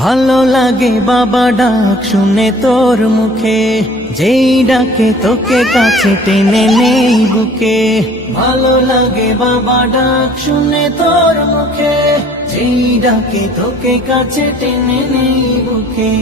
ভালো লাগে বাবা ডাক শুনে তোর মুখে, যেই ডাকে তোকে কাছে টেনে নেই বুকে। ভালো লাগে বাবা ডাক শুনে তোর মুখে, যেই ডাকে তোকে কাছে টেনে নেই বুকে।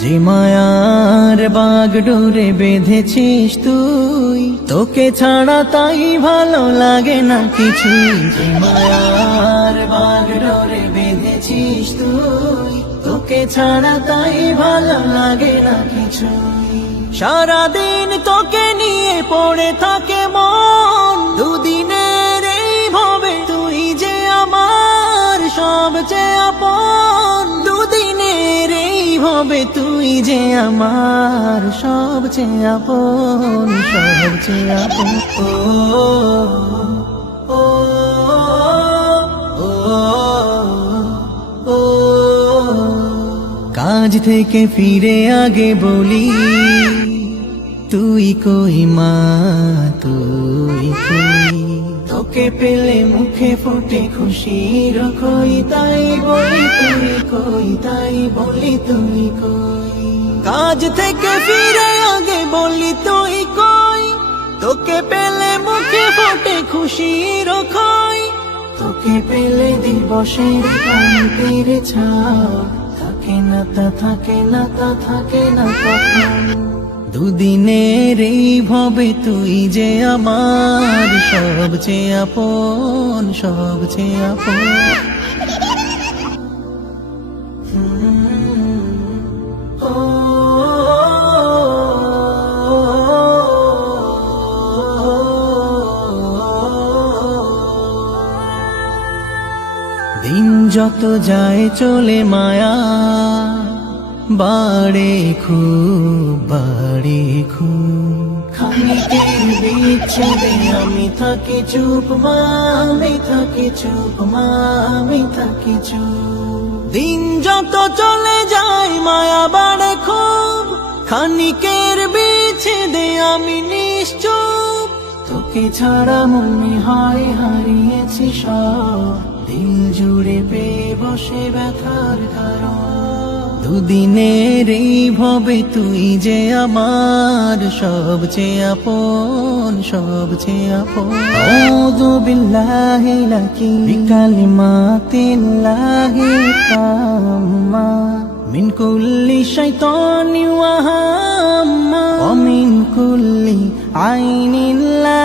যে মায়ার বাগডোরে বেঁধেছিস তুই, তোকে ছাড়া তাই ভালো লাগে না কিছুই। যে মায়ার বাগডোরে বেঁধেছিস তুই, তোকে ছাড়া তাই ভালো লাগে না কিছুই। সারাদিন তোকে নিয়ে পড়ে থাকে মন, দুদিনের এই ভাবে তুই যে আমার সবচেয়ে আপন। দুদিনের এই ভাবে তুই যে আমার সবচেয়ে আপন, সবচেয়ে আপন। ও ও ও ও কাজ থেকে ফিরে আগে বলি, তুই কই মা তুই কই। তোকে পেলে মুখে ফুটে খুশির খই, তাই বলি তুই কই, তাই বলি তুই কই। কাজ থেকে ফিরে আগে বলি তুই কই, তোকে পেলে মুখে ফুটে খুশির খই। তোকে পেলে দিবসের কান্তির ছাপ, থাকে না তা থাকে না তা থাকে না তখন। দুদিনের এই ভাবে তুই যে আমার সবচেয়ে আপন, সবচেয়ে আপন। দিন যত যায় চলে মায়া বাড়ে খুব, বাড়ে খুব। খানিকের বিচ্ছেদে আমি থাকি চুপ মা, আমি থাকি চুপ মা, আমি থাকি চুপ। দিন যত চলে যায় মায়া বাড়ে খুব, খানিকের বিচ্ছেদে আমি নিশ্চুপ। তোকে ছাড়া মনে হয় হারিয়েছি সব, দিল জুড়ে পেয়ে বসে ব্যথার কারণ। দুদিনের এই ভাবে তুই যে আমার সবচেয়ে আপন, সবচেয়ে আপন। আউযু বিল্লাহি লাকি বিকালিমাতিল্লাহি তাম্মা মিন কুল্লি শাইতানি ওয়া হাম্মা ওয়া মিন কুল্লি আইনিন লা